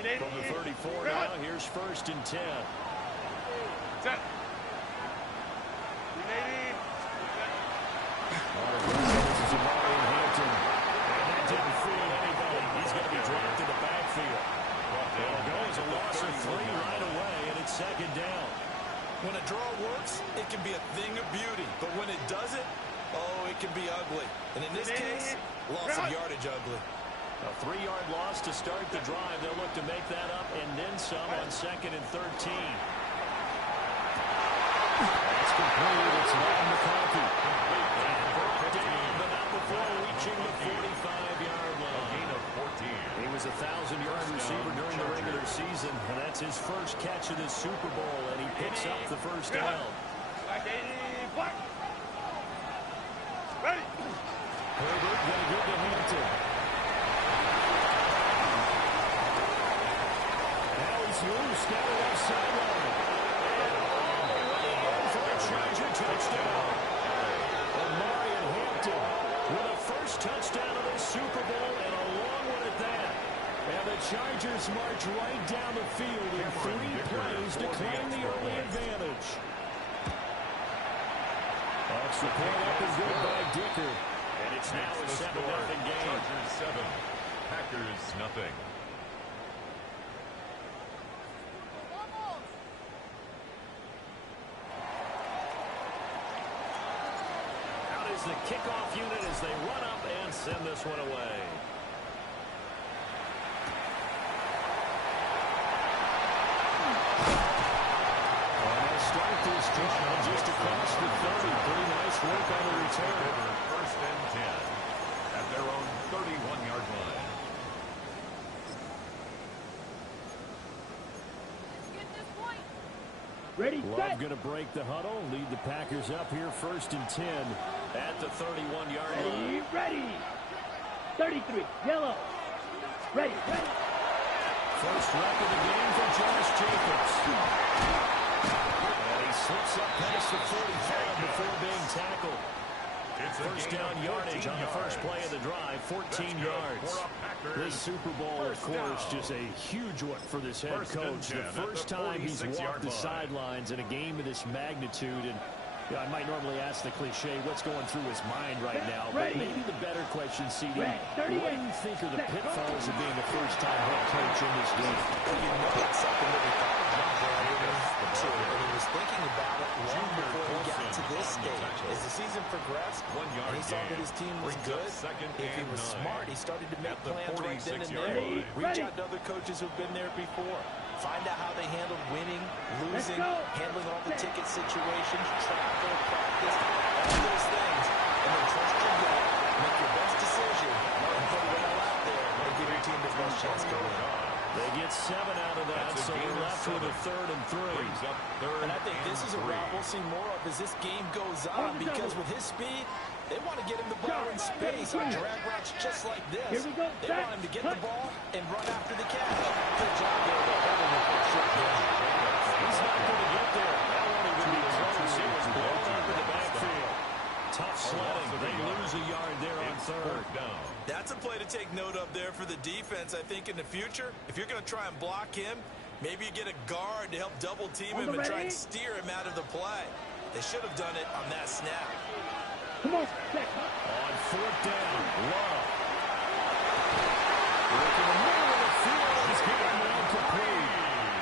From the 34 now, here's 1st and 10. Set. And that didn't fool anybody. He's going to be dropped in the backfield. There goes a loss of 3 right away, and it's 2nd down. When a draw works, it can be a thing of beauty. But when it doesn't, oh, it can be ugly. And in this case, loss of yardage ugly. A 3-yard loss to start the drive. They'll look to make that up and then some on 2nd and 13. That's complete. It's Madden McCarthy. And brought down, but not before reaching the 45-yard line. Gain of 14. He was a 1,000-yard receiver during the regular season, and that's his first catch of this Super Bowl, and he picks up the first down. Ready. Herbert going to give to Hampton. Now he's loose down the left sideline. And all the way in for a Charger touchdown. Omarion Hampton with a first touchdown of this Super Bowl, and a long one at that. And the Chargers march right down the field in 3 plays to claim the early advantage. Extra point up and good by Dicker. And it's now a 7-0 game. Chargers 7, Packers nothing. Out is the kickoff unit as they run up and send this one away. Start this drive just across the 30. Pretty nice work on the return. 1st and 10 at their own 31-yard line. Ready, Love going to break the huddle, lead the Packers up here 1st and 10 at the 31-yard line. Ready. 33, yellow. Ready. First rep of the game for Josh Jacobs. And he slips up past the 45 before being tackled. First down yardage on the first play of the drive, 14 yards. This Super Bowl, of course, just a huge one for this head coach. The first time he's walked the sidelines in a game of this magnitude. And I might normally ask the cliche, what's going through his mind right now? But maybe the better question, CD, what do you think are the pitfalls of being a first-time head coach in this game? Well, you know it's something that he thought about and he was thinking about it long before he got to this stage. As the season progressed, and he saw that his team was good, if he was smart, he started to make plans right then and there. Reach out to other coaches who've been there before. Find out how they handled winning, losing, handling all the ticket situations, travel, practice, all those things. And then trust your gut, make your best decision, and put it all out there and give your team the best chance to win. They get 7 out of that, so they're left with a 3rd and 3. And I think this is a route we'll see more of as this game goes on, because with his speed, they want to get him the ball in space on drag routes just like this. They want him to get the ball and run after the catch. Good job there. He's not going to get there. That won't even be close. He was blown up in the backfield. Tough sledding. They lose a yard there on 3rd down. That's a play to take note of there for the defense, I think, in the future. If you're going to try and block him, maybe you get a guard to help double team him and try and steer him out of the play. They should have done it on that snap. Come on, on 4th down, Love. Look in the middle of the field. He's getting one complete.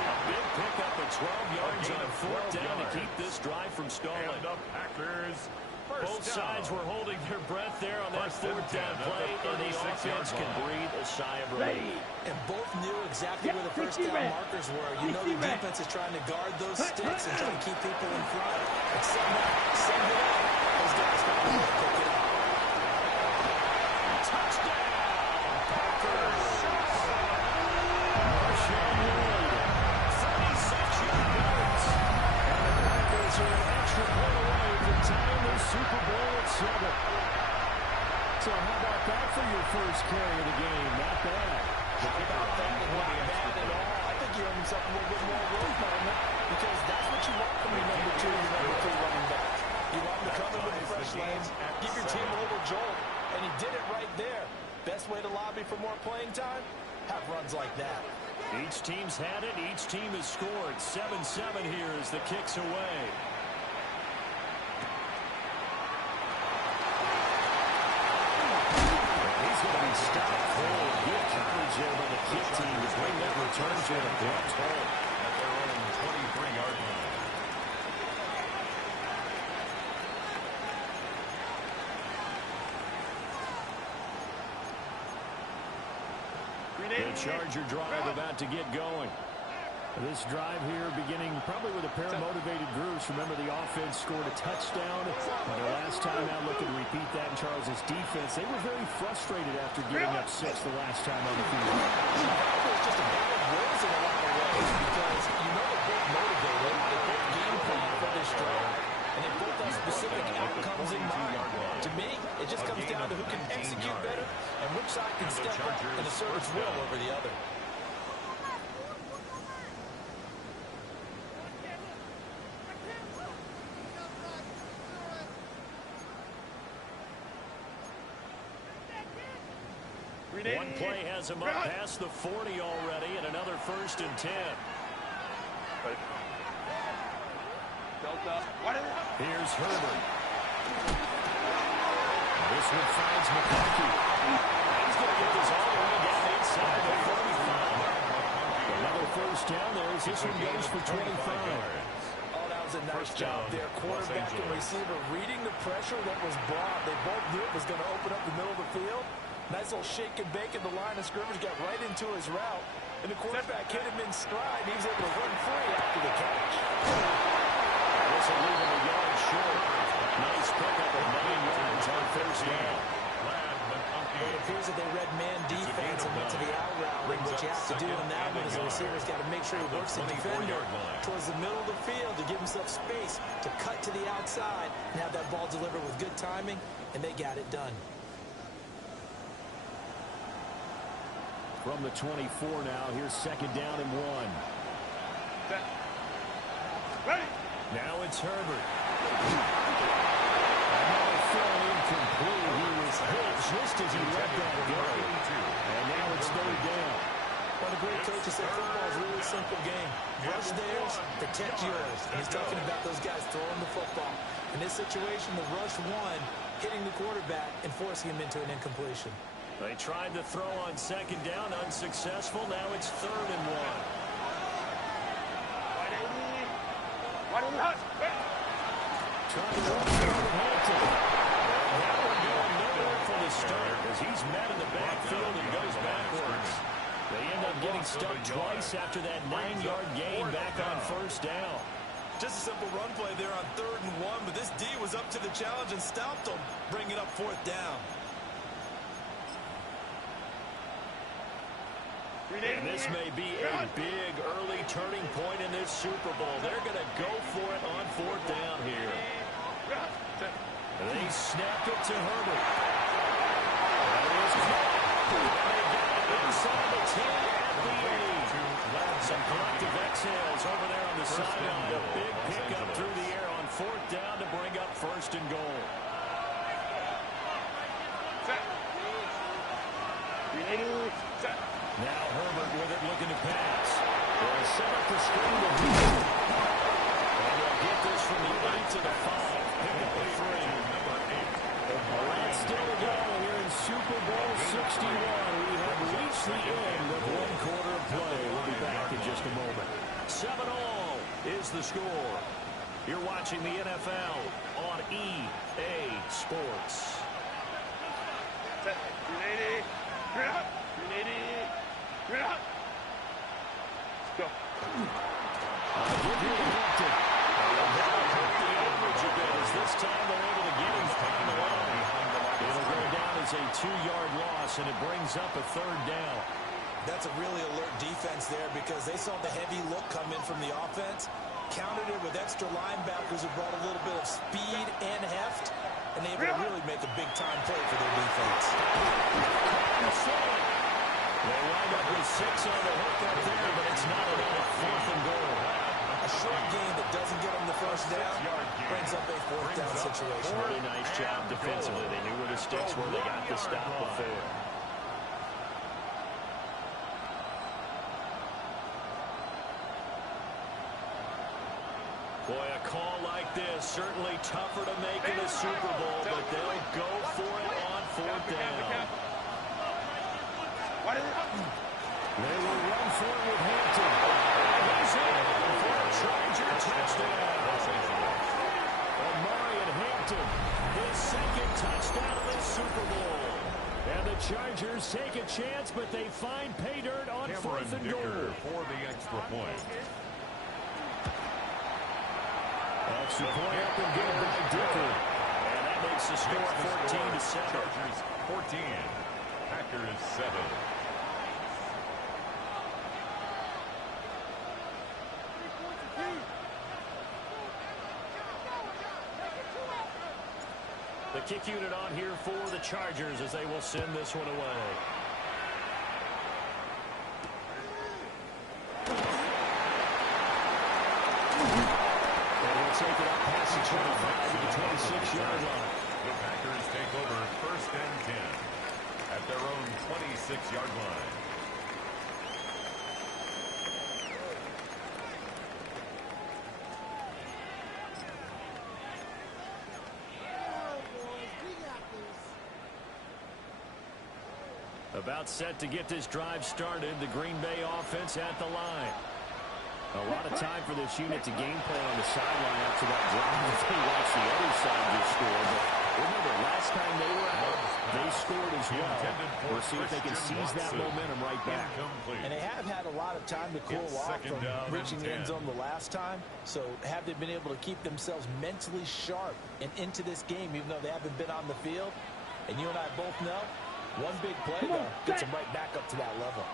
A big pickup of 12 yards on 4th down to keep this drive from stalling. And the Packers Both sides were holding their breath there on that 4th down play, and the offense can breathe a sigh of relief. And both knew exactly where the first down markers were. You know the defense is trying to guard those sticks and try to keep people in front. And send it up. Those guys got to pick it up. Touchdown, Packers! Marshawn Lloyd, 36-yard yards. And the Packers are an extra point away from tying this Super Bowl at 7. So how about that for your first carry of the game? Not bad. How about that? Not bad at all. I think you earned himself a little bit more work on it, because that's what you want from your number 2 and your number 3 running back. You want him to come in with a fresh legs, give your team a little jolt, and he did it right there. Best way to lobby for more playing time? Have runs like that. Each team's had it. Each team has scored. 7-7 here as the kick's away. He's going to be stopped cold. Good coverage there by the kick team to bring that return to an abrupt halt at their own 23-yard line. The Charger drive about to get going. This drive here beginning probably with a pair of motivated groups. Remember, the offense scored a touchdown. And the last time out, looking to repeat that in Charles' defense. They were very frustrated after giving up 6 the last time on the field. It was just a battle of words in a lot of ways because you know they're both motivated. They both game plan for this drive. And they both have specific outcomes in mind. To me, it just comes down to who can execute better and which side can step up and assert its will over the other. One play has him up past the 40 already, and another 1st and 10. Here's Herbert. This one finds McCarthy. He's going to get this all the way down inside the 45. Another 1st down there as this one goes for 25. Oh, that was a nice job there. Quarterback and receiver reading the pressure that was brought. They both knew it was going to open up the middle of the field. Nice little shake and bake in the line of scrimmage, got right into his route. And the quarterback hit him in stride. He was able to run free after the catch. This will leave him a yard short. Nice pickup of 9 yards on 1st down. It appears that they read man defense and went to the out route. And what you have to do in that one is the receiver's got to make sure he works the defender towards the middle of the field to give himself space to cut to the outside and have that ball delivered with good timing, and they got it done. From the 24 now, here's 2nd down and 1. Ready. Now it's Herbert. Another throw incomplete. He was hit just as he let that go. And now it's 3rd down. One of the great coaches said football is a really simple game. Rush theirs, protect yours. And he's talking about those guys throwing the football. In this situation, the rush one, hitting the quarterback and forcing him into an incompletion. They tried to throw on 2nd down, unsuccessful. Now it's 3rd and 1. Trying to run through Hampton. And that one going nowhere from the start as he's met in the backfield and goes backwards. They end up getting stuck twice after that 9-yard gain back on 1st down. Just a simple run play there on 3rd and 1, but this D was up to the challenge and stopped them, bringing up 4th down. And this may be a big early turning point in this Super Bowl. They're going to go for it on 4th down here. They snapped it to Herbert. That is caught. They got it inside the 10 at the 8. Some collective exhales over there on the sideline. A big pickup through the air on 4th down to bring up 1st and goal. Now Herbert with it, looking to pass. They'll set up the screen with Herbert. And they'll get this from the 8 to the 5. Pick up the 3. That's still to go here in Super Bowl 61. We have reached the end of 1 quarter of play. We'll be back in just a moment. 7-all is the score. You're watching the NFL on EA Sports. Go. I'll give you the Hampton. And that'll hurt the average a bit as this time they're able to get him behind the line. It'll go down as a 2-yard loss, and it brings up a 3rd down. That's a really alert defense there because they saw the heavy look come in from the offense, countered it with extra linebackers who brought a little bit of speed and heft, and they were able to really make a big-time play for their defense. They wind up with 6 on the hook up there, but it's not enough. 4th and goal. A short game that doesn't get them the 1st down brings up a 4th down situation. Really nice job defensively. They knew where the sticks were. They got the stop before. certainly tougher to make in the Super Bowl, but they'll go for it on fourth down. They will run for it with Hampton. He's in for a Charger touchdown. Amari Hampton, his second touchdown of this Super Bowl. And the Chargers take a chance, but they find pay dirt on fourth and goal. For the extra point. Extra point up and good by Dicker. And that makes the score 14-7. Chargers 14. Packers 7. The kick unit on here for the Chargers as they will send this one away. And he'll take it up past the 25 to the 26-yard line. The Packers take over first and 10 at their own 26-yard line. About set to get this drive started, the Green Bay offense at the line. A lot of time for this unit to game plan on the sideline after that drive if they watch the other side just score. But remember, last time they were out, they scored as well. We'll see if they can seize that momentum right back. And they have had a lot of time to cool off from reaching the end zone the last time. So have they been able to keep themselves mentally sharp and into this game, even though they haven't been on the field? And you and I both know, one big play, though, gets them right back up to that level.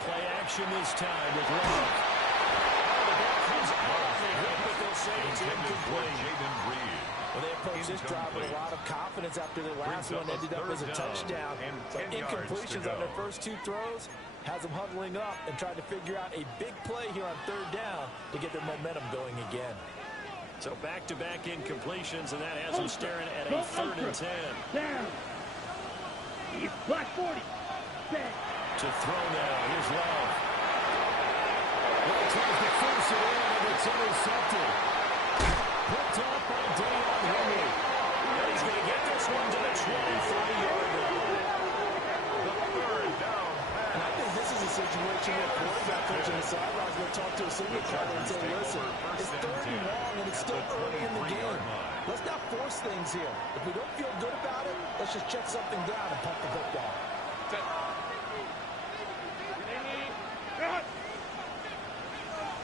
Play action this time with Love. The ball comes out. They hit, but they'll say it's incomplete. Well, they approached this drive with a lot of confidence after their last one ended up as a touchdown. So incompletions on their first two throws has them huddling up and trying to figure out a big play here on third down to get their momentum going again. So back-to-back incompletions, and that has them staring at a 3rd and 10. Down. Black 40. To throw now. Here's Love. Well, tries to force it in, and it's intercepted. Picked up by Deion Henry. And he's going to get this one to the 23-yard line. The 3rd down. And I think this is a situation where quarterback coach on the sidelines will talk to a senior player and say, listen, it's 3rd and long, and it's still early in the game. Let's not force things here. If we don't feel good about it, let's just check something down and pump the football.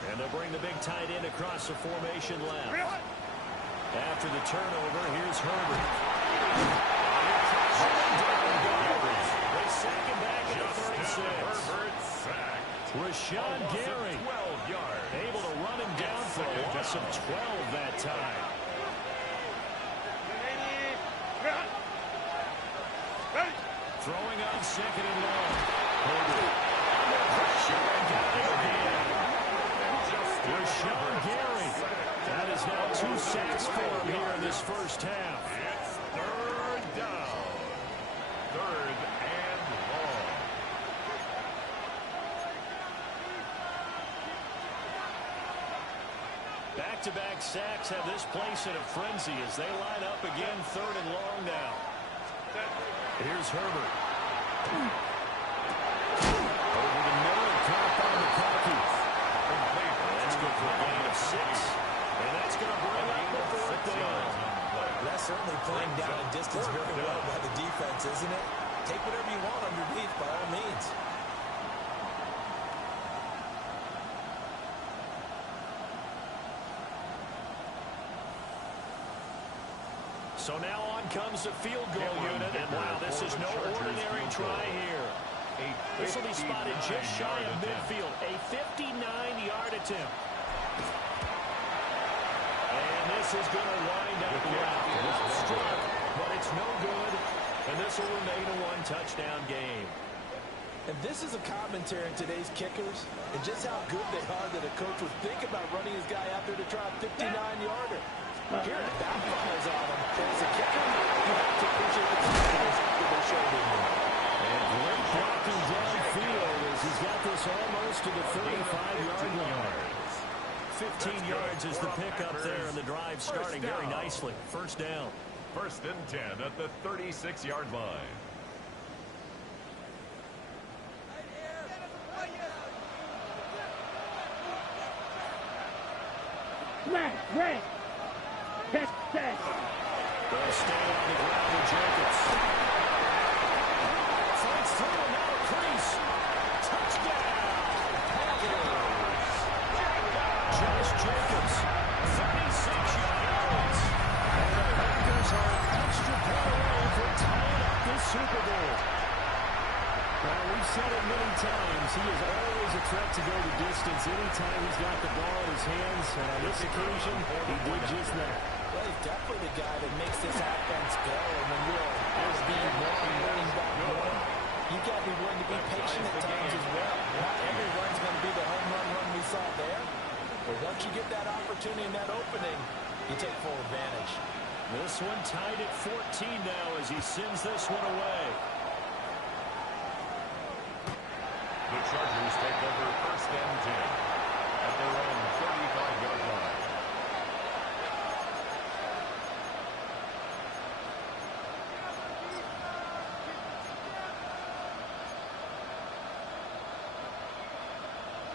And they'll bring the big tight end across the formation left. After the turnover, here's Herbert. They sack him back at the 36. Rashawn Gary able to run him down for a loss of 12 that time. Throwing on 2nd and long. Herbert. Rashawn Gary. That is now 2 sacks for him here in this first half. It's 3rd down. 3rd and long. Back-to-back sacks have this place in a frenzy as they line up again 3rd and long now. Here's Herbert. Over the middle and caught by McCarthy. That's good for a gain of 6. And that's going to bring up the 4th down. That's certainly playing down and distance very well by the defense, isn't it? Take whatever you want underneath by all means. So now on comes the field goal unit, and wow, this is no ordinary try here. This will be spotted just shy of midfield, a 59-yard attempt. And this is going to wind up left. Well struck, but it's no good, and this will remain a 1-touchdown game. And this is a commentary on today's kickers and just how good they are that a coach would think about running his guy out there to try a 59-yarder. Here it backfires on him. As a kicker, you have to appreciate the confidence that they showed in him. And great blocking downfield as he's got this almost to the 35-yard line. 15 yards is the pickup there, and the drive starting very nicely. First down. 1st and 10 at the 36-yard line. Flag, red. Test, set. They'll stay on the ground with Jacobs. Fights through and now a crease. Touchdown. Josh Jacobs, 36 yards. And the Packers are an extra point away from tying up this Super Bowl. Well, we've said it many times. He is always a threat to go the distance anytime he's got the ball in his hands. And on this occasion, he did just that. Well, he's definitely the guy that makes this offense go. And when you're RB1, running back one, you got to be willing to be patient at times as well. Not every run's going to be the home run we saw there. But once you get that opportunity and that opening, you take full advantage. This one tied at 14 now as he sends this one away. The Chargers take over 1st and 10 at their own 35-yard line.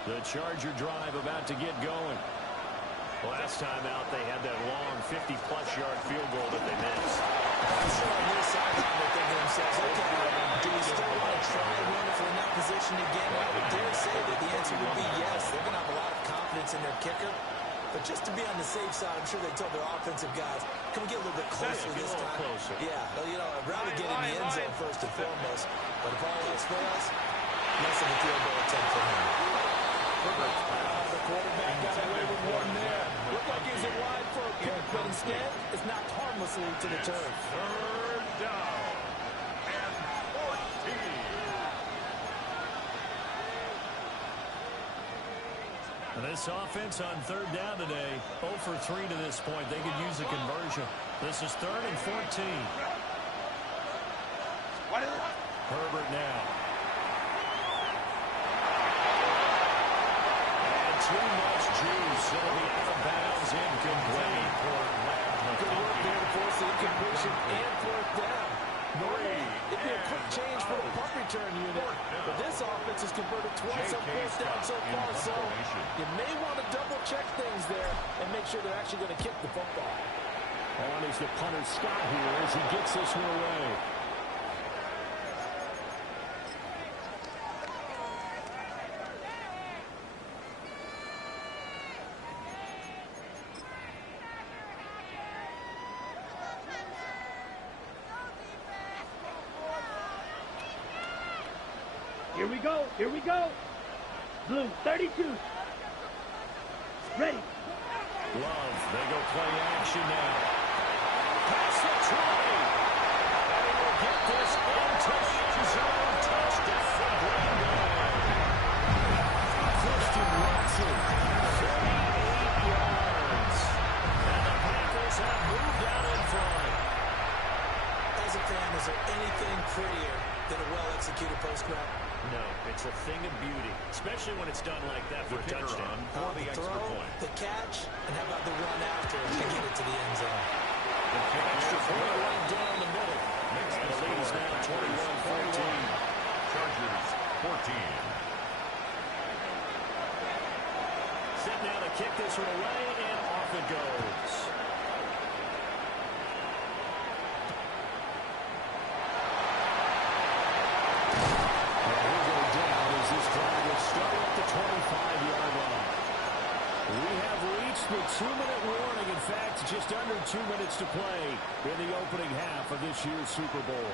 The Charger drive about to get going. Last time out, they had that long 50-plus yard field goal that they missed. I'm sure on this sideline they're thinking to themselves, okay, do we still want to try and win if we're in that position again? I would dare say that the answer would be yes. They're going to have a lot of confidence in their kicker. But just to be on the safe side, I'm sure they told their offensive guys, can we get a little bit closer this time? Closer. Yeah, you know, I'd rather get in the end zone first and foremost. But if all else fails, less of a field goal attempt for him. The quarterback got away with one there. Looked like he's in wide for a pick, but instead, it's knocked harmlessly to the turf. 3rd down and 14. And this offense on 3rd down today, 0 for 3 to this point. They could use a conversion. This is 3rd and 14. Herbert now. Too much juice. It'll be out of bounds, incomplete. Good work there to force the incompletion and 4th down. Normally, it'd be a quick change for the punt return unit. But this offense has converted twice on 4th down so far, so you may want to double-check things there and make sure they're actually going to kick the football. On is the punter Scott here as he gets this one away. Here we go. Here we go. Blue, 32. Ready. Love, they go play action now. Pass the 20. And he will get this into the end zone. Touchdown for Brandon. Christian Watson, 38 yards. And the Packers have moved out in front. As a fan, is there anything prettier than a well-executed post-grab? No, it's a thing of beauty, especially when it's done like that for a touchdown. For the extra throw, point. the catch, and how about the run after to get it to the end zone? Extra point right down the middle. And the lead is now 21-14. Chargers 14. Set now to kick this one away, and off it goes. The 25-yard line. We have reached the 2-minute warning. In fact, just under 2 minutes to play in the opening half of this year's Super Bowl.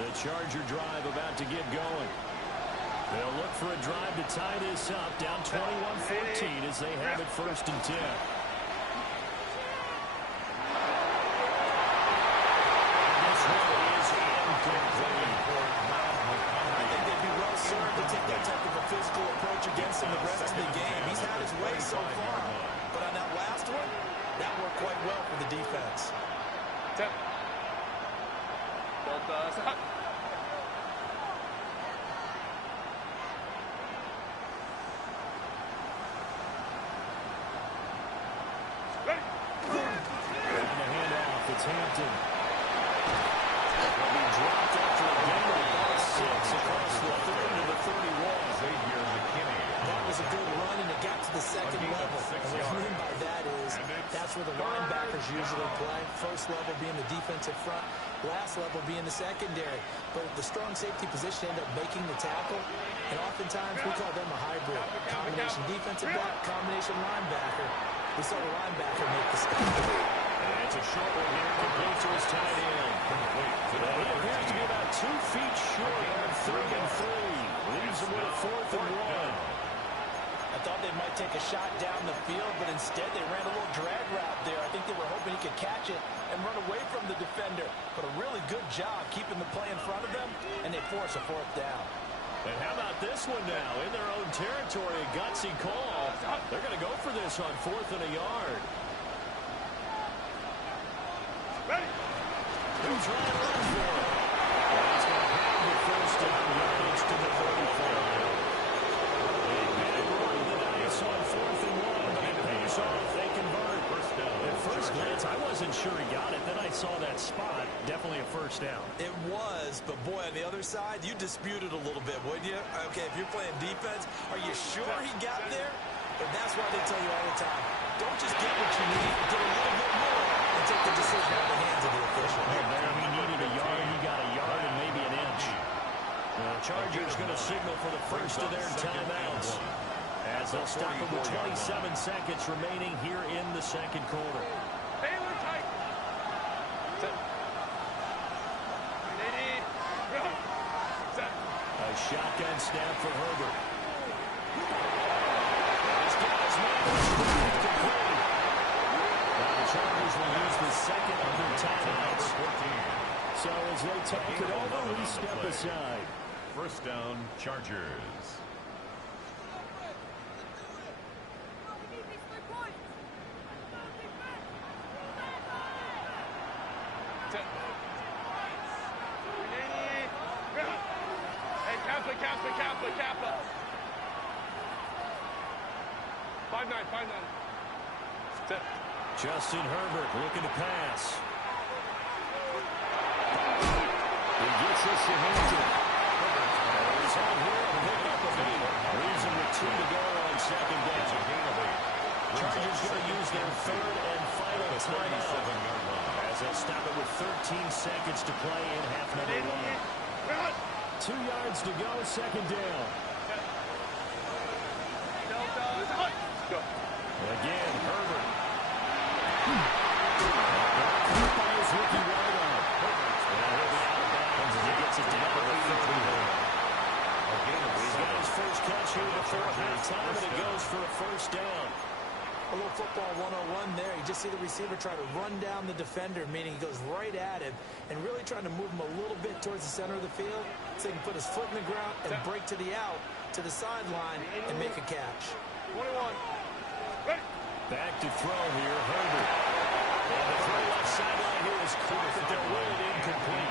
The Charger drive about to get going. They'll look for a drive to tie this up, down 21-14 as they have it 1st and 10. This one is incomplete. I think they'd be well served to take that type of a physical approach against him the rest of the game. He's had his way so far. But on that last one, that worked quite well for the defense. It's Hampton. Will be dropped after a gain of about 6 across the 30 to the 31. Xavier McKinney. That was a good run, and it got to the second level. And what I mean by that is that's where the linebackers usually play. First level being the defensive front, last level being the secondary. But the strong safety position ended up making the tackle, and oftentimes we call them a hybrid. Combination defensive back, combination linebacker. We saw the linebacker make the stop. And it's a short one here, complete to his tight end. Well, he appears to be about 2 feet short on 3rd and 3. Leaves him with a 4th and 1. I thought they might take a shot down the field, but instead they ran a little drag route there. I think they were hoping he could catch it and run away from the defender. But a really good job keeping the play in front of them, and they force a 4th down. And how about this one now? In their own territory, a gutsy call. They're going to go for this on 4th and a yard. Ready. He'll try and run for it. And he's going to have the 1st down yardage to the 35. A big roll of the dice on 4th and 1, but it pays off. They convert. At first glance, I wasn't sure he got it. Then I saw that spot. Definitely a 1st down. It was, but boy, on the other side, you dispute it a little bit, wouldn't you? Okay, if you're playing defense, are you sure he got there? But that's why they tell you all the time, don't just get what you need, get a little bit more, and take the decision out of the hands of the official. And there he needed a yard. He got a yard and maybe an inch. The Chargers going to signal for the first of their timeouts, as they'll stop it with 27 seconds remaining here in the 2nd quarter. Taylor tight. A shotgun snap for Herbert. This guy's man is complete. Now the Chargers will use the 2nd of their timeouts. So as they talk it over, we step aside. 1st down, Chargers. Kappa. 5'9", 5'9". Justin Herbert looking to pass. He gets this to Hampton. He's on here to pick up a beat. Leaves him with 2 to go on 2nd down. Chargers going to use their 3rd and final timeout, as they'll stop it with 13 seconds to play in half number 1. 2 yards to go, 2nd down. Again, Herbert. By his rookie wide arm. And he'll be out of bounds as he gets it down to the 30. He's got his first catch here before halftime, and it goes for a 1st down. A little football 101 there. You just see the receiver try to run down the defender, meaning he goes right at him and really trying to move him a little bit towards the center of the field so he can put his foot in the ground and break to the out, to the sideline, and make a catch. 21. Back to throw here, Herbert. And the throw left sideline here is caught, but they're ruled incomplete.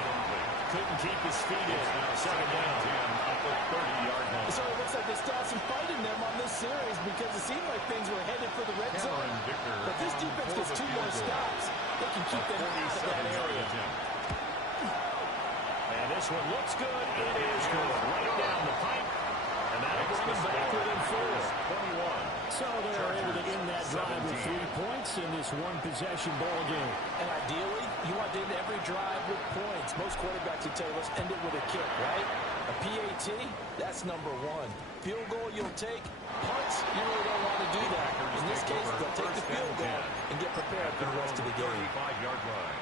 Couldn't keep his feet in. 2nd down. At the 30-yard line. So it looks like they still have some fight in them on this series because it seemed like things were headed for the red zone. But this defense gets 2 more stops. They can keep them out of that area. And this one looks good. It is good. Right down the pipe. And that'll bring them back within 4. 21. So they're able to end that drive with 3 points in this one-possession ball game. And ideally, you want to end every drive with points. Most quarterbacks would tell you, let's end it with a kick, right? A PAT, that's number 1. Field goal you'll take. Punts, you really don't want to do that. In this case, they'll take the field goal and get prepared for the rest of the game. 35-yard line.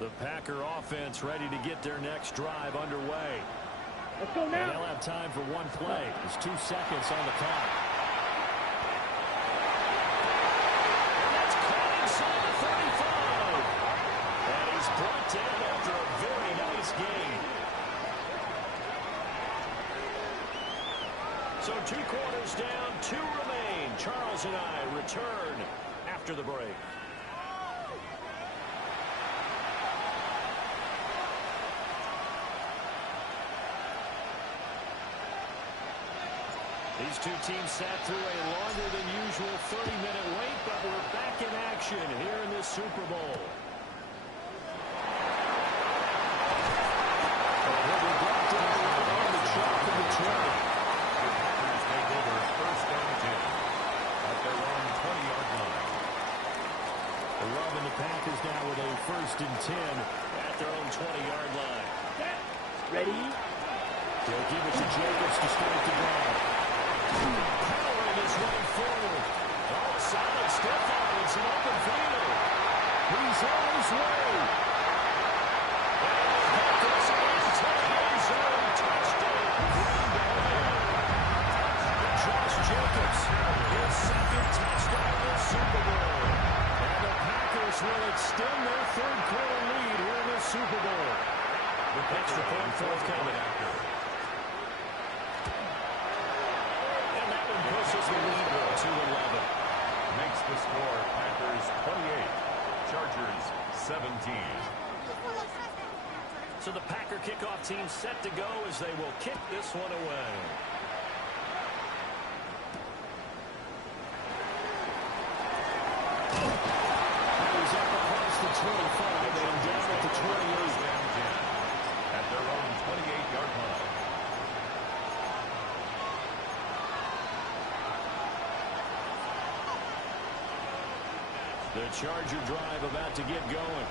The Packer offense ready to get their next drive underway. Let's go And now. they'll have time for 1 play. There's 2 seconds on the clock. And that's caught inside the 35. And he's brought down after a very nice gain. So 2 quarters down, 2 remain. Charles and I return after the break. These two teams sat through a longer than usual 30-minute wait, but we're back in action here in this Super Bowl. He'll be brought down on the chalk of the 20. The Packers take over first and 10 at their own 20-yard line. Loving the Packers now with a first and 10 at their own 20-yard line. Ready? They'll give it to Jacobs to start the drive. Powering his way forward. Oh, solid stiff arm. It's an open field. He's on his way. And the Packers into the end zone. Touchdown, Green Bay. Josh Jacobs, his second touchdown in the Super Bowl. And the Packers will extend their third-quarter lead here in the Super Bowl. The extra point forthcoming after. And that one pushes the lead to 11. Makes the score Packers 28, Chargers 17. So the Packer kickoff team set to go as they will kick this one away. He's up across the 25 and down at the 28. At their own 28-yard line. The Charger drive about to get going.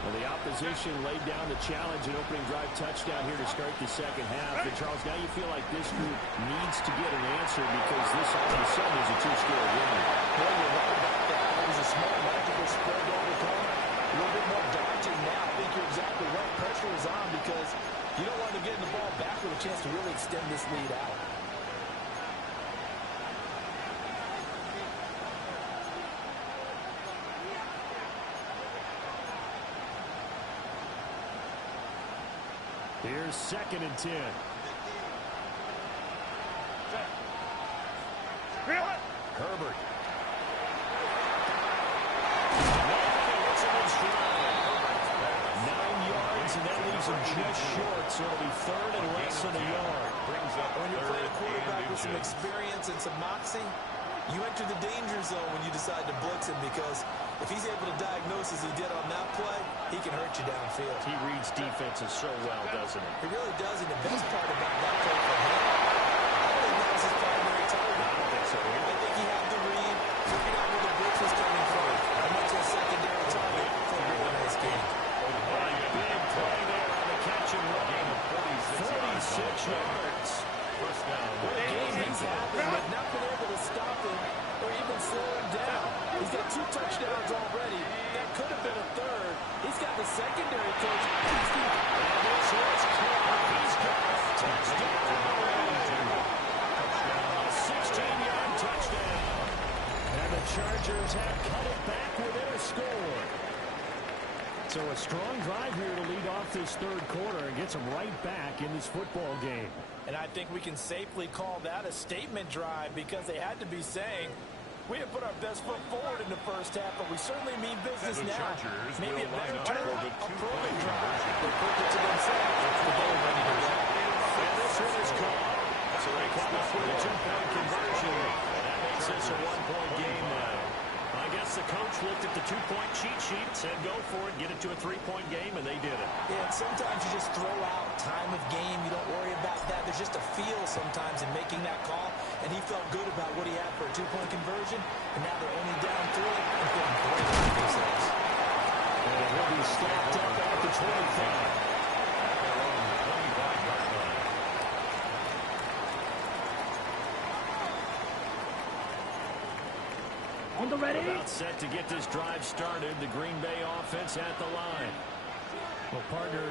Well, the opposition laid down the challenge and opening drive touchdown here to start the second half. And Charles, now you feel like this group needs to get an answer because this all of a sudden is a two-score game. Well, you're right about that. It was a small magical spread to overcome. A little bit more daunting now. I think you're exactly right. Pressure is on because you don't want to get the ball back with a chance to really extend this lead out. Here's second and 10. Herbert. Hits him in stride. 9 yards, and that leaves him just short, so it'll be third and less than a yard. Brings up When you're playing a quarterback with some inches. experience and some moxie, you enter the danger zone when you decide to blitz him because if he's able to diagnose as he did on that play, he can hurt you downfield. He reads defenses so well, doesn't he? He really does, and the best part about that play for him, I don't think that was his primary target. I don't think so either. I think he had the read, figured out where the blitz was coming from, and went to a secondary target for a really nice game. Big play there on the catch and run. 46 yards. First down. What a game he's having. They've not been able to stop him or even slow him down. He's got 2 touchdowns already. That could have been a third. He's got the secondary coach. And this is Clark. He's got a touchdown. A 16-yard touchdown. And the Chargers have cut it back within a score. So a strong drive here to lead off this third quarter and gets them right back in this football game. And I think we can safely call that a statement drive because they had to be saying, we didn't put our best foot forward in the first half, but we certainly mean business The now. Chargers Maybe a will better line up term, for the a two-point proving drive. conversion. They proved it to themselves, but they were ready to go. And this one is caught. So they come up with a 2-point conversion. And that makes this a 1-point game now. I guess the coach looked at the 2-point cheat sheet, said go for it, get it to a 3-point game, and they did it. Yeah, and sometimes you just throw out time of game. You don't worry about that. There's just a feel sometimes in making that call, and he felt good about what he had for a 2-point conversion, and now they're only down 3 and feeling great about themselves. And he'll be stacked up at the 25. On the ready? About set to get this drive started. The Green Bay offense at the line. Well, partner,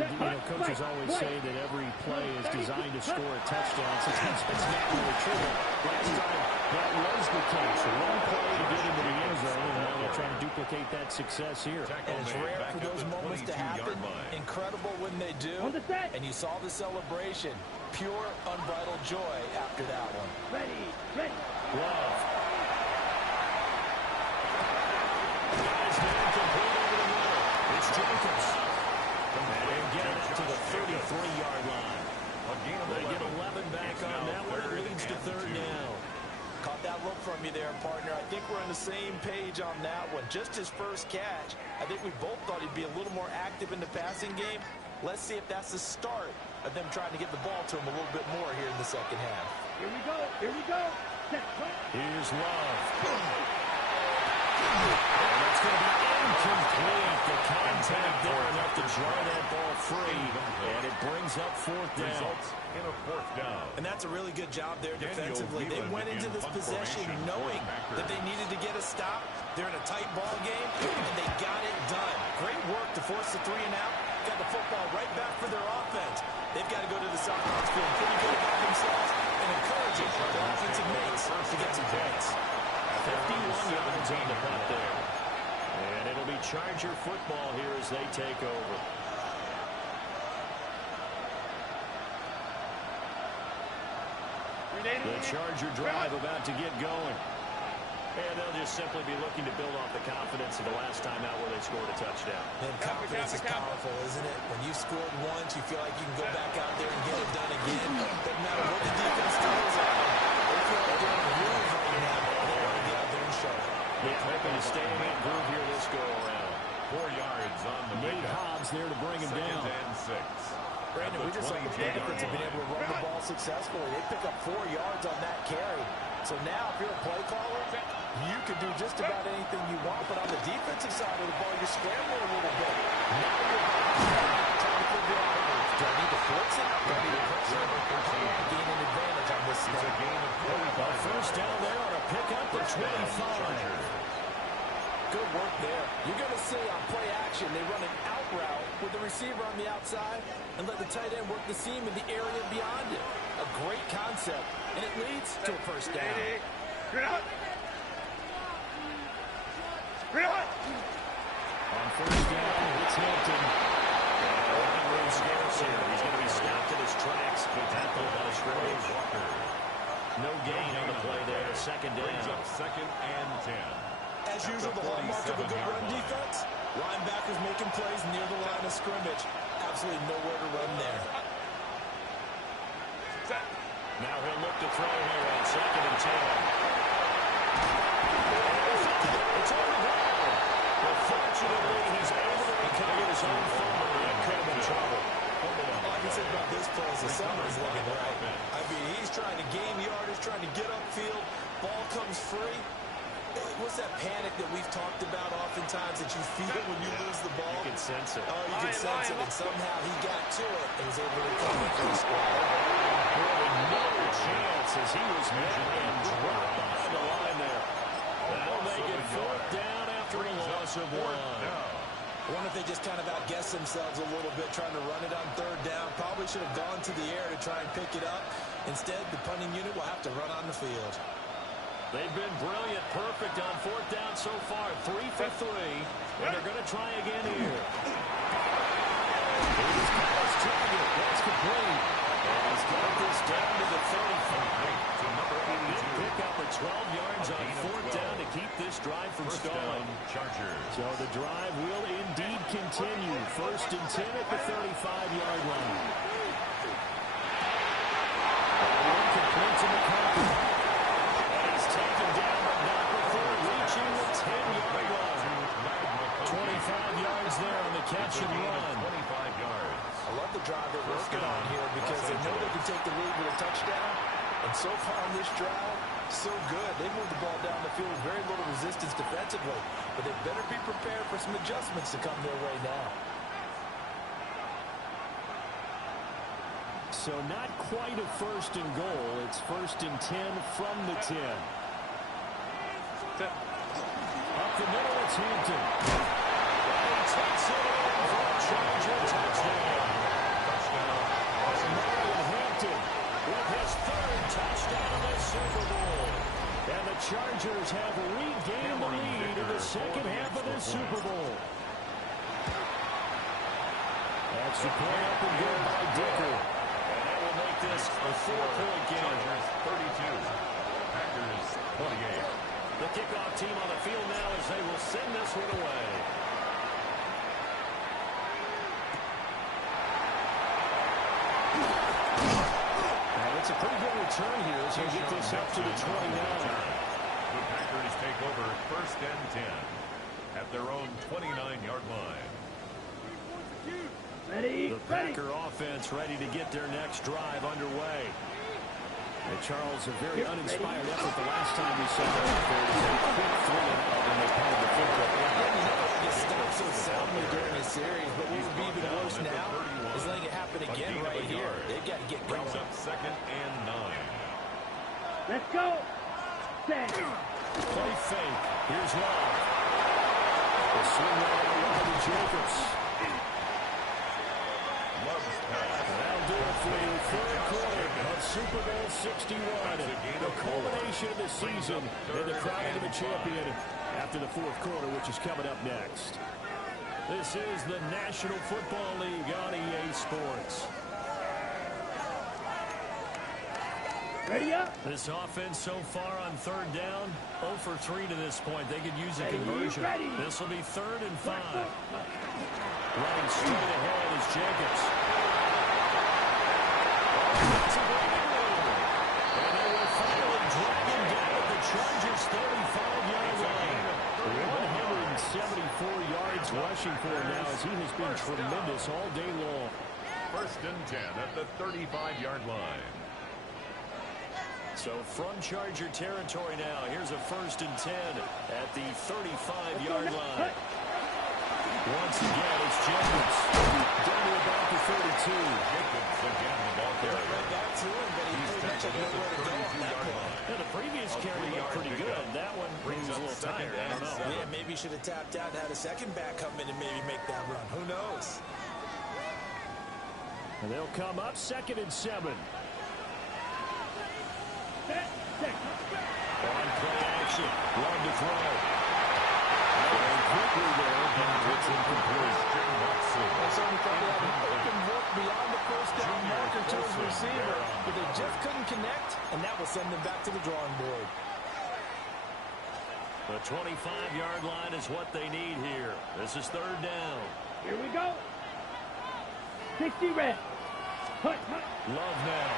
coaches always say that every play is designed to score a touchdown. Sometimes it's not really true. Last time, that was the case. One play to get into the end zone, and now they're trying to duplicate that success here. And it's rare for those moments to happen. Incredible when they do. On the set. And you saw the celebration. Pure, unbridled joy after that one. Ready, ready. Love. Guys down complete over the middle. It's Jacobs. And get it up to the 33-yard line. They get 11 back on that one. It leads to third down. page on that one. Just his first catch. I think we both thought he'd be a little more active in the passing game. Let's see if that's the start of them trying to get the ball to him a little bit more here in the second half. Here we go. Here we go. Here's Love. And that's going to be incomplete. The contact there enough to draw that ball free. And it brings up fourth down. Results in a fourth down. And that's a really good job there defensively. They went into this possession knowing that they needed to get a stop. They're in a tight ball game, and they got it done. Great work to force the 3 and out. Got the football right back for their offense. They've got to go to the sidelines feeling pretty good about themselves and encouraging their offensive mates to get some points. 51 yards on the punt there. And it'll be Charger football here as they take over. The Charger drive about to get going. And they'll just simply be looking to build off the confidence of the last time out where they scored a touchdown. And confidence is powerful, isn't it? When you've scored once, you feel like you can go back out there and get it done again. Doesn't matter what the defense throws at them. They feel like they're in a groove right now. They want to get out there and show it. They're hoping to stay in that groove here this go-around. 4 yards on the Nate Hobbs there to bring him down. Second and 6. Brandon, we just saw the benefits of being able to run the ball successfully. They pick up 4 yards on that carry. So now, if you're a play caller, you can do just about anything you want. But on the defensive side of the ball, you're scrambling a little bit. Now you're trying to figure out, do I need to force it? Do I need to push it? How do I gain an advantage on this snap? It's a gain of 45. First down there on a pickup at 25. Good work there. You're going to see on play action, they run an out route with the receiver on the outside and let the tight end work the seam in the area beyond it. A great concept, and it leads to a first down. On first down, it's Hampton. Room scarce here. He's going to be stopped at his tracks. Good tackle by scrimmage. No gain on the play there. Second down. Brings up second and 10. As usual, the hallmark of a good run defense, linebackers making plays near the line of scrimmage. Absolutely nowhere to run there. Now he'll look to throw here on second and 10. It's on the ground. But fortunately, he's able to recover his own fumble. That could have been trouble. All I can say about this play is the summer is looking right. I mean, he's trying to gain yardage, trying to get upfield. Ball comes free. What's that panic that we've talked about oftentimes that you feel when you lose the ball? You can sense it. Oh, you can sense it, and somehow he got to it and was able to recover it for the squad. Really no chance as he was met and dropped behind the line there. That'll make it fourth down after a loss of 1. I wonder if they just kind of outguessed themselves a little bit trying to run it on third down. Probably should have gone to the air to try and pick it up. Instead, the punting unit will have to run on the field. They've been brilliant, perfect on fourth down so far. 3 for 3, and they're going to try again here. Here's Kyle's target. That's complete. And he's got this down to the 35. To number 82. Pick up a 12 yards on fourth down to keep this drive from stalling. Chargers. So the drive will indeed continue. First and 10 at the 35-yard line. Complete to McCarthy. Taken down, but not before reaching the 10-yard line. 25 yards there on the catch and run. 25 yards. I love the drive they're working on here because they know they can take the lead with a touchdown. And so far on this drive, so good. They moved the ball down the field with very little resistance defensively. But they better be prepared for some adjustments to come their way now. So not quite a first and goal. It's first and 10 from the 10. Up the middle, it's Hampton. He takes it in for a Charger touchdown. Marion Hampton with his third touchdown in the Super Bowl. And the Chargers have regained the lead in the second half of this Super Bowl. That's the play up and good by Dicker. And that will make this a 4-point game. Chargers 32. Packers 28. The kickoff team on the field now as they will send this one away. Now it's a pretty good return here as you get this up to the 29. The Packers take over 1st and 10 at their own 29-yard line. Ready, the Packer offense ready to get their next drive underway. And Charles, a very uninspired effort the last time we saw them. There was a quick 3-and-out when they punted the football. It stopped so soundly during the series, but what would be even worse now is letting it happen again right here. They've got to get going. Brings up 2nd and 9. let's go. Set. Play fake. Here's Love. The swing right to Jacobs. Love's pass. That'll do it for the third quarter of Super Bowl 61. The culmination of the season and the crowning of the champion after the fourth quarter, which is coming up next. This is the National Football League on EA Sports. Ready up. This offense so far on third down, 0 for 3 to this point. They could use a conversion. This will be 3rd and 5. Running straight ahead is Jacobs. And they will finally drag him down at the Chargers' 35-yard line. 174 yards rushing for him now as he has been tremendous all day long. 1st and 10 at the 35-yard line. So from Charger territory now, here's a 1st and 10 at the 35-yard line. Once again, it's Jacobs. Down to about the 32. Jacobs again, the ball carrier. Right back to him, but he pretty much had nowhere to go at that point. Yeah, the previous carry looked pretty good. That one was a little tired. I don't know. Yeah, maybe he should have tapped out and had a second back come in and maybe make that run. Who knows? And they'll come up 2nd and 7. On play action. Love to throw. And quickly there, but it's incomplete. That's only probably had an open look beyond the first down marker to his receiver, but they just couldn't connect, and that will send them back to the drawing board. The 25-yard line is what they need here. This is 3rd down. Here we go. 60 red. Hut, hut. Love now.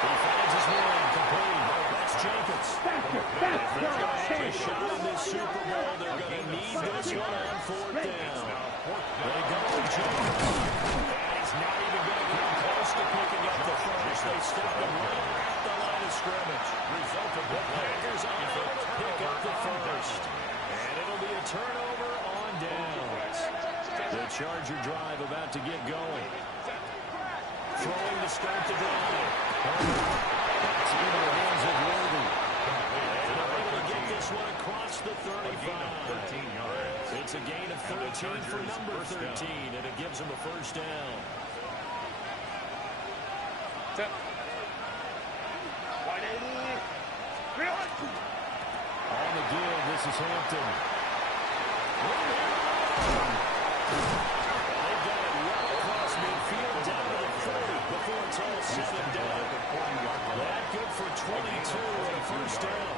He finds his man. Complete. That's Jacobs. Faster, If they're going to have a faster. shot in this Super Bowl, they're going to need this one on 4th down. They go to Jacobs. And he's not even going to come close to picking up the first. They stop him right at the line of scrimmage. Result of the Packers unable to pick up the first. And it'll be a turnover on downs. The Charger drive about to get going. Throwing to start the drive. That's into the hands of Worthy. And they're able to get this one across the 35. 13 yards. It's a gain of 13 for number 13, and it gives them a 1st down. On the give, this is Hampton. They've got it right across midfield down to the 40 before it's all said and done. That good for 22 and a 1st down.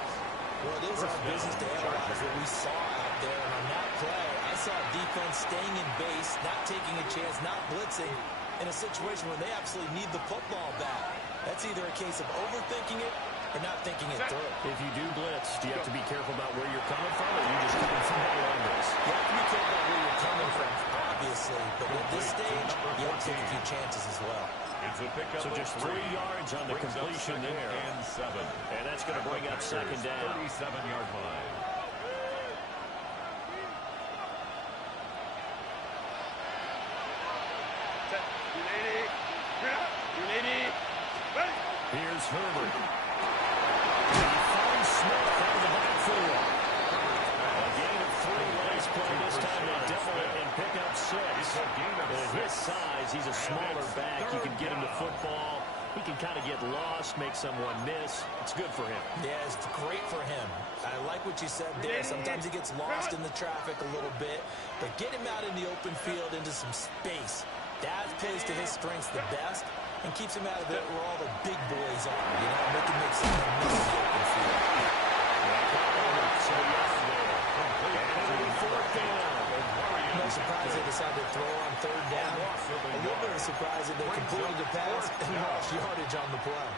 Well, it is our business to analyze what we saw out there, and on that play, I saw defense staying in base, not taking a chance, not blitzing, in a situation where they absolutely need the football back. That's either a case of overthinking it or not thinking it through. If you do blitz, do you have to be careful about where you're coming from, or are you just coming from all angles? You have to be careful about where you're coming from, obviously, but at this stage, you have to take a few chances as well. It's a pickup So just 3 yards on the completion there. And 7. And that's going to bring up 2nd down. 37-yard line. Here's Herbert. He finds Smith out of the backfield. A gain of 3 last play. This time they double it and pick up 6. At his size, he's a smaller back. You can get him the football. He can kind of get lost, make someone miss. It's good for him. Yeah, it's great for him. I like what you said there. Sometimes he gets lost in the traffic a little bit, but get him out in the open field into some space. That plays to his strengths the best and keeps him out of it where all the big boys are. You know, they can make someone miss the open field. No surprise they decided to throw on 3rd down. A little bit of surprise that they completed the pass and lost yardage on the play.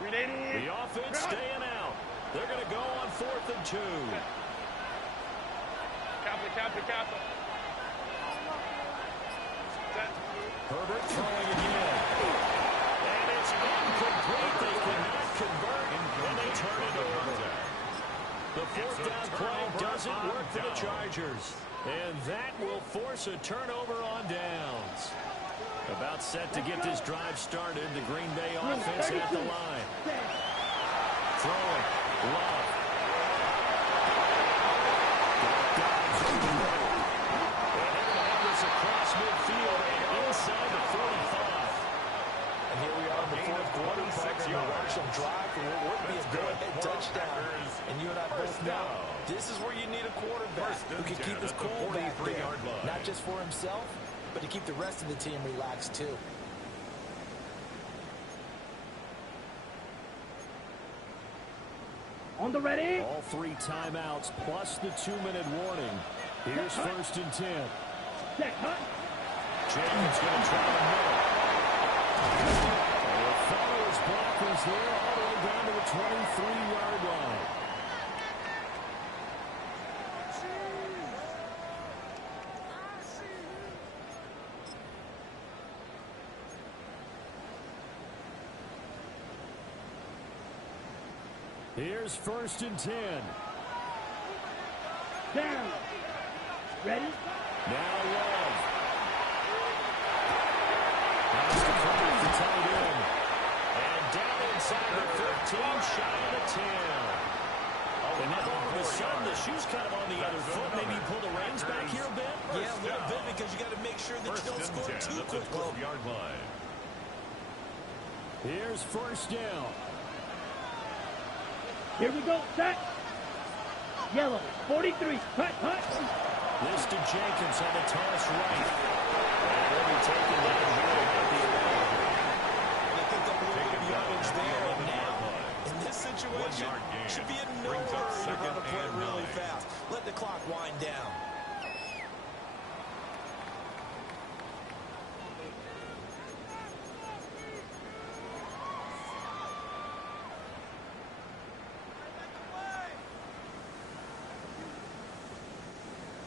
The offense staying out. They're going to go on 4th and 2. Kappa. Herbert throwing again. And it's incomplete. They cannot convert, and they turn it over. The 4th down play doesn't work for the Chargers. And that will force a turnover on downs. About set to get this drive started. The Green Bay offense at the line. Throwing. Love. Across midfield and inside the 45. And here we are in the fourth quarter, partner, a rush and drive for what would be a go-ahead touchdown. And you and I both know this is where you need a quarterback who can keep his cool back there, not just for himself, but to keep the rest of the team relaxed too. On the ready. All 3 timeouts plus the 2-minute warning. Here's 1st and 10. Jenkins going to try the middle. The follows blockers there all the way down to the 23-yard line. Here's 1st and 10. Down. Ready? Now Love. Has to cover the tight end. And down inside the 15, shy of the 10. And now all of a sudden, the shoe's kind of on the other foot. Maybe you pull the reins back here a bit? Yeah, a little bit, because you got to make sure that you don't score too quickly. Here's 1st down. Here we go. Set. Yellow. 43. Hut. This to Jenkins on the toss right. And they'll be taken down here at the 11. They picked up a little bit of yardage there. And now, in this situation, should be in no hurry to run a play really fast. Let the clock wind down.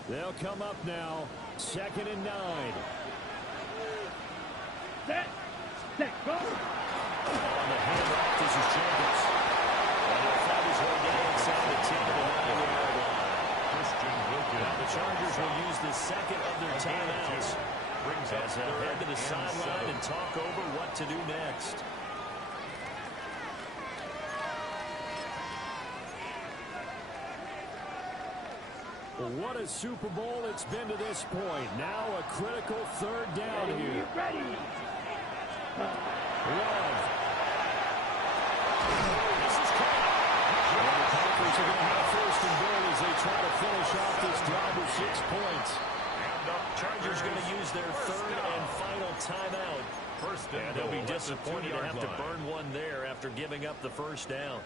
They'll come up now. 2nd and 9. Set. Go. On the handoff, this is Jenkins. And he'll find his way down inside the 10 to the 9-yard line. Now the Chargers will use the 2nd of their timeouts as they head to the sideline and talk over what to do next. What a Super Bowl it's been to this point. Now a critical 3rd down here. Ready. Love. This is coming. And the Packers are going to have 1st and goal as they try to finish off this drive with 6 points. Chargers going to use their 3rd and final timeout. And they'll be disappointed to have to burn one there after giving up the 1st down.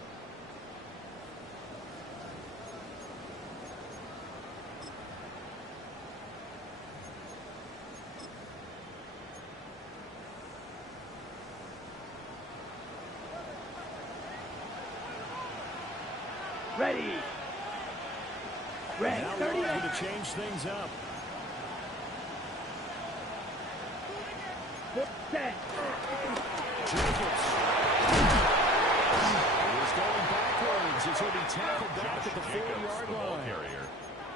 Ready. Red. Now 30 going to change things up. Set. Jenkins. He's going backwards. It's going to be tackled back at the 4-yard line.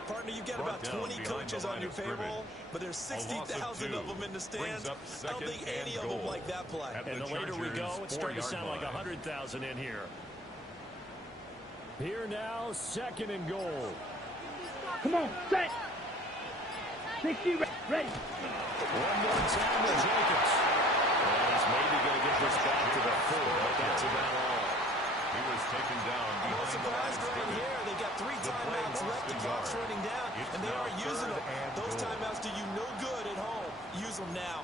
Partner, you've got about 20 coaches on your payroll, but there's 60,000 of them in the stands. I don't think any of them like that play. And the later we go, it's starting to sound like 100,000 in here. Here now, 2nd and goal. Come on, set. 60, ready. One more time with Jenkins. And he's maybe going to get this back to the 4, but that's about all. He was taken down. No surprise right here. They've got 3 timeouts left. The clock's running down, and they are using them. Those timeouts do you no good at home. Use them now.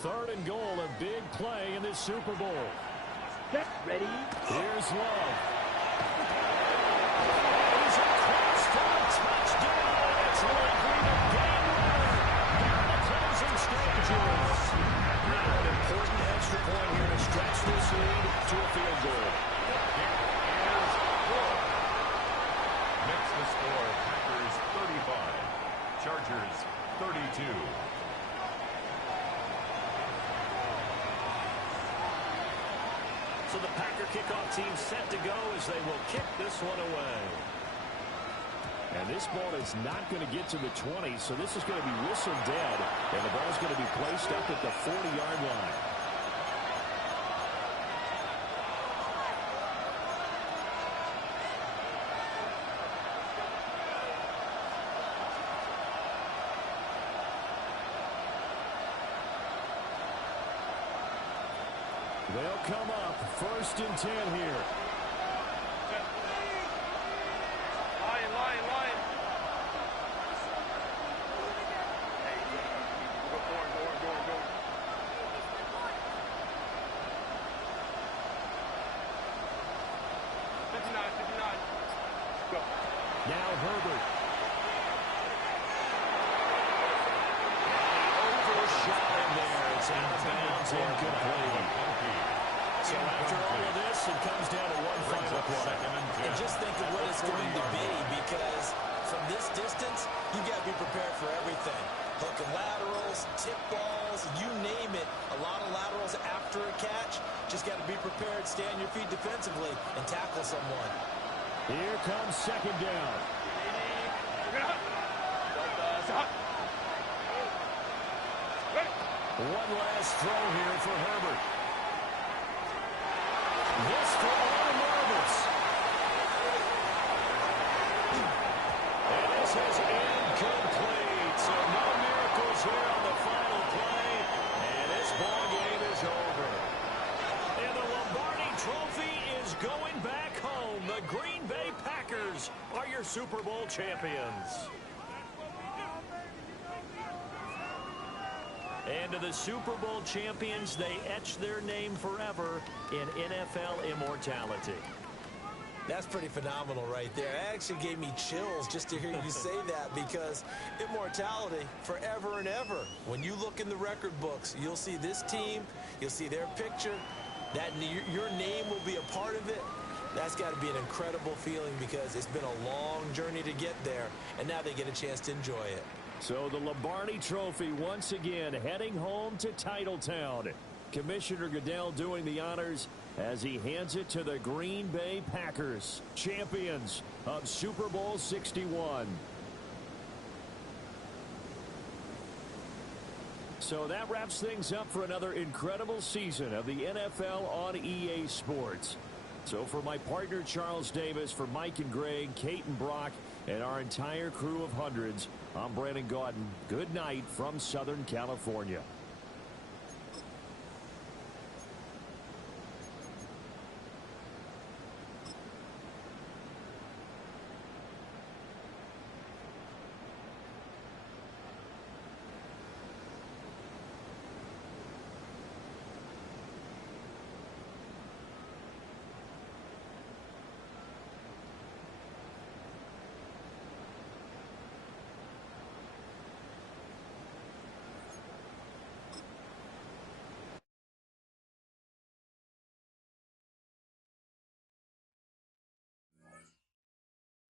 Third and goal, a big play in this Super Bowl. Set, ready. Here's Love. He's across for a touchdown. It's likely the game winner. Chargers 32. So the Packer kickoff team set to go as they will kick this one away. And this ball is not going to get to the 20, so this is going to be whistled dead, and the ball is going to be placed up at the 40-yard line. They'll come up 1st and 10 here. Lion. Go. 59. Go. Now Herbert. Overshot him there. It's out of bounds, incomplete. So after all of this, it comes down to one final play. And just think of what it's going to be, because from this distance, you got to be prepared for everything. Hook and laterals, tip balls, you name it. A lot of laterals after a catch. Just got to be prepared, stay on your feet defensively, and tackle someone. Here comes 2nd down. One last throw here for Herbert. This for all marbles. And this is incomplete. So no miracles here on the final play. And this ball game is over. And the Lombardi Trophy is going back home. The Green Bay Packers are your Super Bowl champions. And to the Super Bowl champions, they etch their name forever in NFL immortality. That's pretty phenomenal right there. It actually gave me chills just to hear you say that, because immortality forever and ever. When you look in the record books, you'll see this team, you'll see their picture, that your name will be a part of it. That's got to be an incredible feeling, because it's been a long journey to get there, and now they get a chance to enjoy it. So the Lombardi Trophy once again heading home to Titletown. Commissioner Goodell doing the honors as he hands it to the Green Bay Packers, champions of Super Bowl 61. So that wraps things up for another incredible season of the NFL on EA Sports. So for my partner Charles Davis, for Mike and Greg, Kate and Brock, and our entire crew of hundreds, I'm Brandon Gaudin. Good night from Southern California.